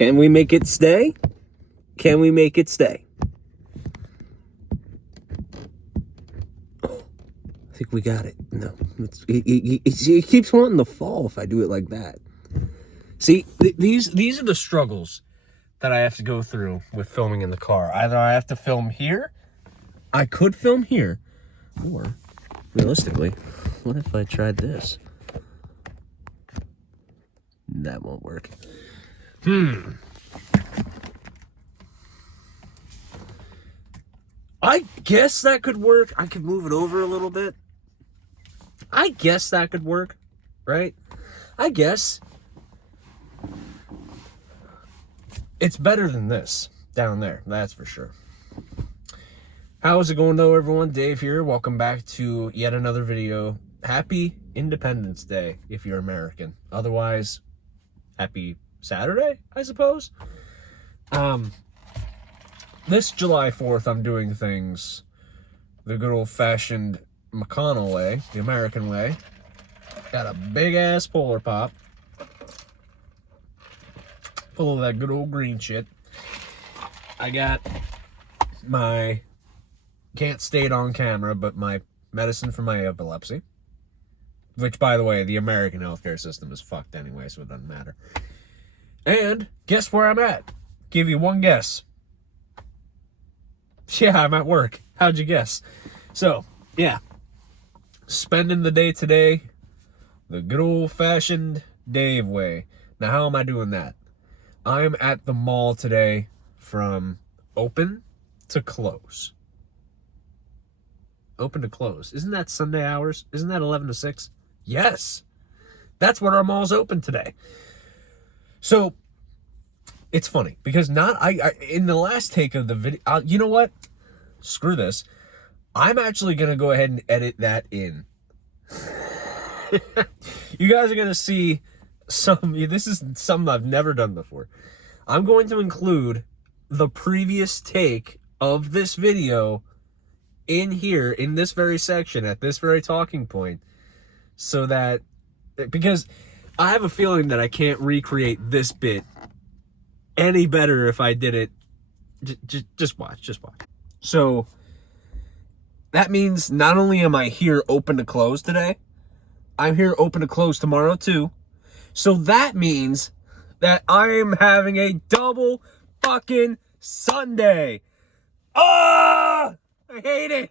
Can we make it stay? Can we make it stay? Oh, I think we got it. No, it keeps wanting to fall if I do it like that. See, these are the struggles that I have to go through with filming in the car. Either I have to film here, I could film here, or realistically, what if I tried this? That won't work. I guess that could work. I could move it over a little bit. I guess that could work, right? I guess. It's better than this down there, that's for sure. How's it going though, everyone? Dave here. Welcome back to yet another video. Happy Independence Day if you're American. Otherwise, happy Saturday, I suppose. This July 4th, I'm doing things the good old-fashioned McConnell way, the American way. Got a big-ass Polar Pop full of that good old green shit. I got my, can't state on camera, but my medicine for my epilepsy. Which, by the way, the American healthcare system is fucked anyway, so it doesn't matter. And guess where I'm at? Give you one guess. Yeah, I'm at work. How'd you guess? So, yeah. Spending the day today the good old-fashioned Dave way. Now, how am I doing that? I'm at the mall today from open to close. Open to close. Isn't that Sunday hours? Isn't that 11 to 6? Yes. That's what our mall's open today. So, it's funny because in the last take of the video, you know what? Screw this. I'm actually going to go ahead and edit that in. You guys are going to see this is something I've never done before. I'm going to include the previous take of this video in here, in this very section, at this very talking point, so that, because I have a feeling that I can't recreate this bit any better if I did it. Just watch. So that means not only am I here open to close today, I'm here open to close tomorrow too. So that means that I am having a double fucking Sunday. Ah! I hate it.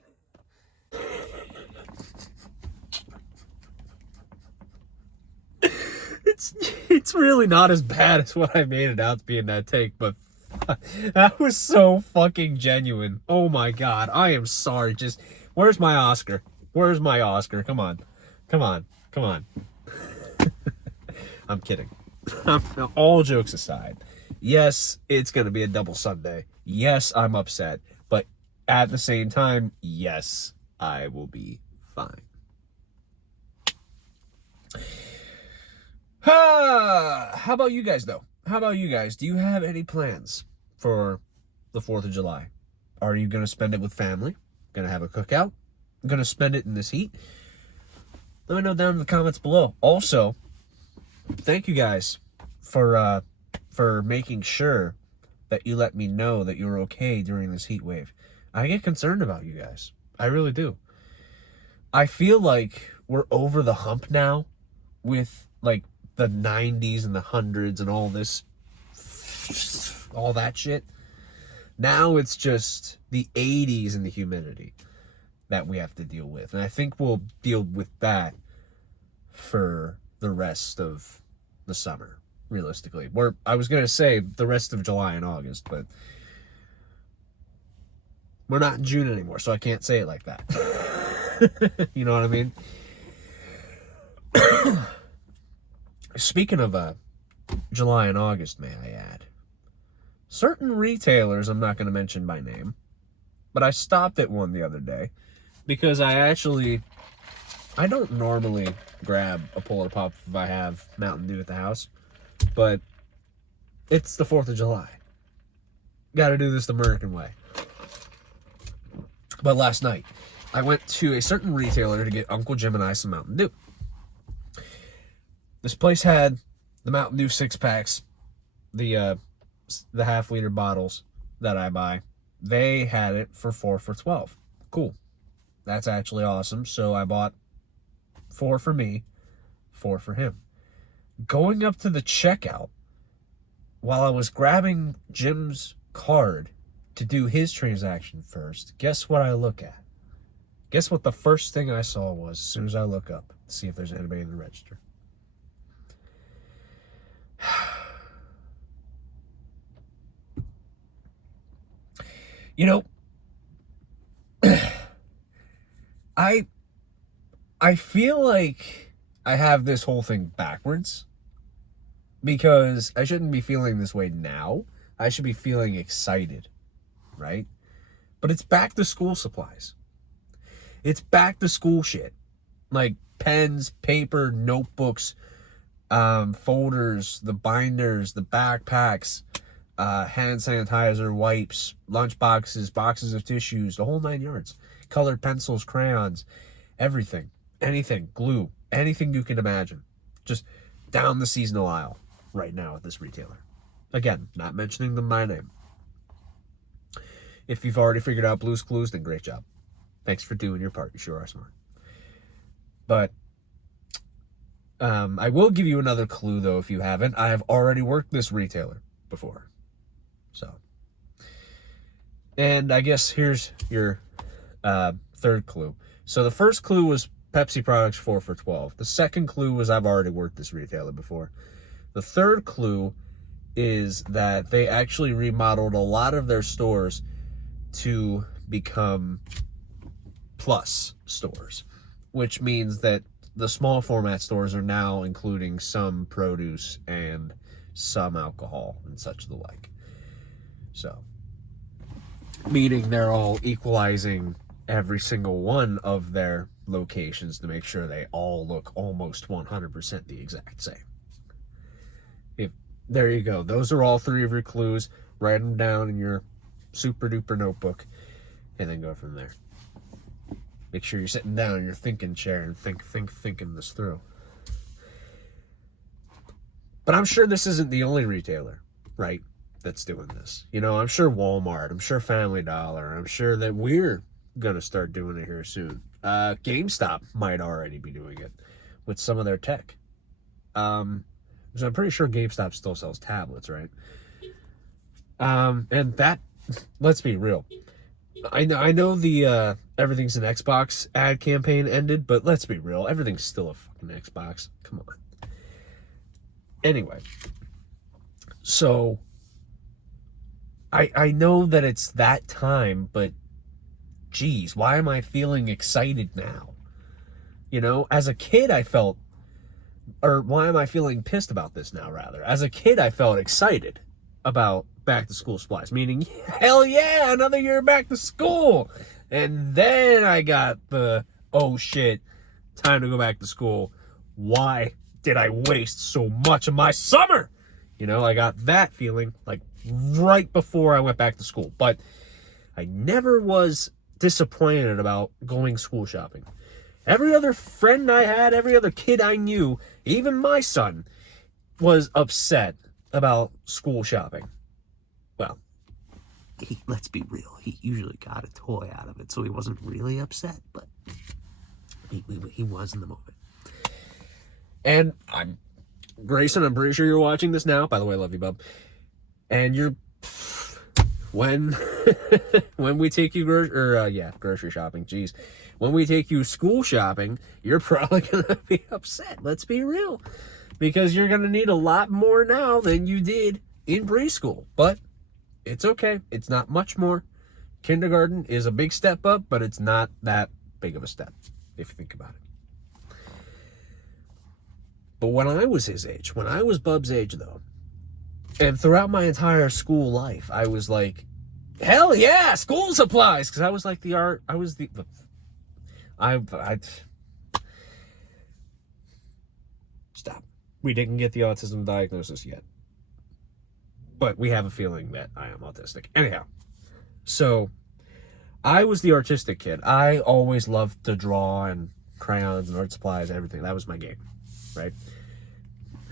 It's really not as bad as what I made it out to be in that take, but that was so fucking genuine. Oh my god, I am sorry. Just, where's my Oscar? Where's my Oscar? Come on. I'm kidding. All jokes aside, yes, it's gonna be a double Sunday. Yes, I'm upset, but at the same time, yes, I will be fine. How about you guys, though? How about you guys? Do you have any plans for the 4th of July? Are you going to spend it with family? Going to have a cookout? Going to spend it in this heat? Let me know down in the comments below. Also, thank you guys for making sure that you let me know that you're okay during this heat wave. I get concerned about you guys. I really do. I feel like we're over the hump now with, like, the 90s and the 100s and all that shit. Now it's just the 80s and the humidity that we have to deal with. And I think we'll deal with that for the rest of the summer, realistically. I was going to say the rest of July and August, but we're not in June anymore, so I can't say it like that. You know what I mean? Speaking of July and August, may I add, certain retailers, I'm not going to mention by name, but I stopped at one the other day because I don't normally grab a Polar Pop if I have Mountain Dew at the house, but it's the 4th of July. Got to do this the American way. But last night, I went to a certain retailer to get Uncle Jim and I some Mountain Dew. This place had the Mountain Dew 6-packs, the the half-liter bottles that I buy, they had it for 4 for $12. Cool. That's actually awesome. So I bought 4 for me, 4 for him. Going up to the checkout, while I was grabbing Jim's card to do his transaction first, guess what I look at? Guess what the first thing I saw was as soon as I look up to see if there's anybody in the register? You know, I feel like I have this whole thing backwards, because I shouldn't be feeling this way now. I should be feeling excited, right? But it's back to school supplies. It's back to school shit. Like pens, paper, notebooks, folders, the binders, the backpacks, hand sanitizer, wipes, lunch boxes, boxes of tissues, the whole 9 yards. Colored pencils, crayons, everything, anything, glue, anything you can imagine. Just down the seasonal aisle right now at this retailer. Again, not mentioning them by name. If you've already figured out Blue's Clues, then great job. Thanks for doing your part. You sure are smart. But I will give you another clue, though, if you haven't. I have already worked this retailer before. So, and I guess here's your third clue. So the first clue was Pepsi products 4 for $12. The second clue was I've already worked this retailer before. The third clue is that they actually remodeled a lot of their stores to become plus stores, which means that the small format stores are now including some produce and some alcohol and such the like. So, meaning they're all equalizing every single one of their locations to make sure they all look almost 100% the exact same. There you go. Those are all 3 of your clues. Write them down in your super duper notebook and then go from there. Make sure you're sitting down in your thinking chair and thinking this through. But I'm sure this isn't the only retailer, right, that's doing this. You know, I'm sure Walmart, I'm sure Family Dollar, I'm sure that we're going to start doing it here soon. GameStop might already be doing it with some of their tech. So I'm pretty sure GameStop still sells tablets, right? And that, let's be real. I know the everything's an Xbox ad campaign ended, but let's be real. Everything's still a fucking Xbox. Come on. Anyway. So, I know that it's that time, but geez, why am I feeling excited now? You know, as a kid I felt, or why am I feeling pissed about this now, rather? As a kid, I felt excited about back to school supplies, meaning, hell yeah, another year back to school. And then I got the, oh shit, time to go back to school. Why did I waste so much of my summer? You know, I got that feeling like right before I went back to school. But I never was disappointed about going school shopping. Every other friend I had, every other kid I knew, even my son, was upset about school shopping. Well, let's be real. He usually got a toy out of it, so he wasn't really upset, but he was in the moment. And Grayson, I'm pretty sure you're watching this now. By the way, I love you, bub. And you're... When we take you grocery shopping, geez. When we take you school shopping, you're probably going to be upset. Let's be real. Because you're going to need a lot more now than you did in preschool. But it's okay. It's not much more. Kindergarten is a big step up, but it's not that big of a step, if you think about it. But when I was his age, when I was Bub's age, though, and throughout my entire school life, I was like, hell yeah, school supplies. Because I was like stop. We didn't get the autism diagnosis yet. But we have a feeling that I am autistic. Anyhow, so I was the artistic kid. I always loved to draw and crayons and art supplies, everything. That was my game, right?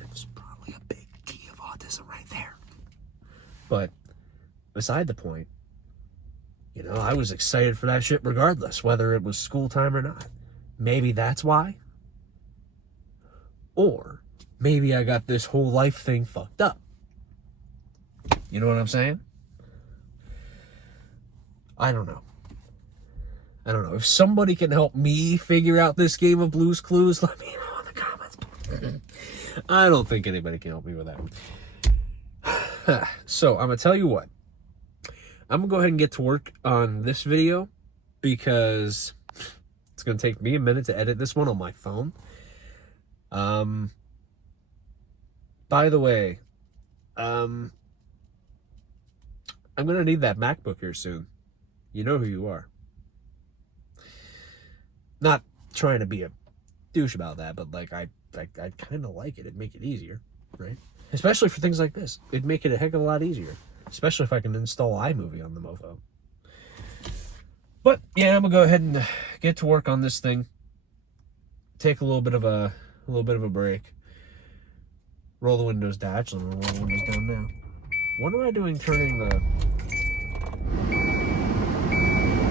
It's probably a big key of autism right there. But beside the point, you know, I was excited for that shit regardless, whether it was school time or not. Maybe that's why. Or maybe I got this whole life thing fucked up. You know what I'm saying? I don't know. If somebody can help me figure out this game of Blue's Clues, let me know in the comments. I don't think anybody can help me with that. So, I'm going to tell you what. I'm going to go ahead and get to work on this video because it's going to take me a minute to edit this one on my phone. By the way, I'm going to need that MacBook here soon. You know who you are. Not trying to be a douche about that, but like I kind of like it. It'd make it easier, right? Especially for things like this. It'd make it a heck of a lot easier. Especially if I can install iMovie on the mofo. But yeah, I'm gonna go ahead and get to work on this thing. Take a little bit of a break. Roll the windows down. Actually, I'm gonna roll the windows down now. What am I doing turning the...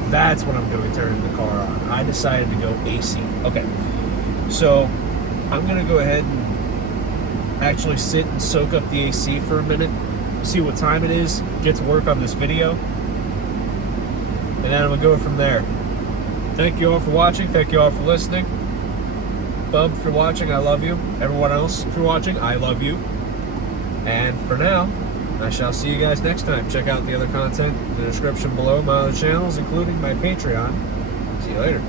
That's what I'm doing turning the car on. I decided to go AC. Okay. So, I'm going to go ahead and actually sit and soak up the AC for a minute. See what time it is. Get to work on this video. And then I'm going to go from there. Thank you all for watching. Thank you all for listening. Bub for watching. I love you. Everyone else for watching. I love you. And for now... I shall see you guys next time. Check out the other content in the description below, my other channels, including my Patreon. See you later.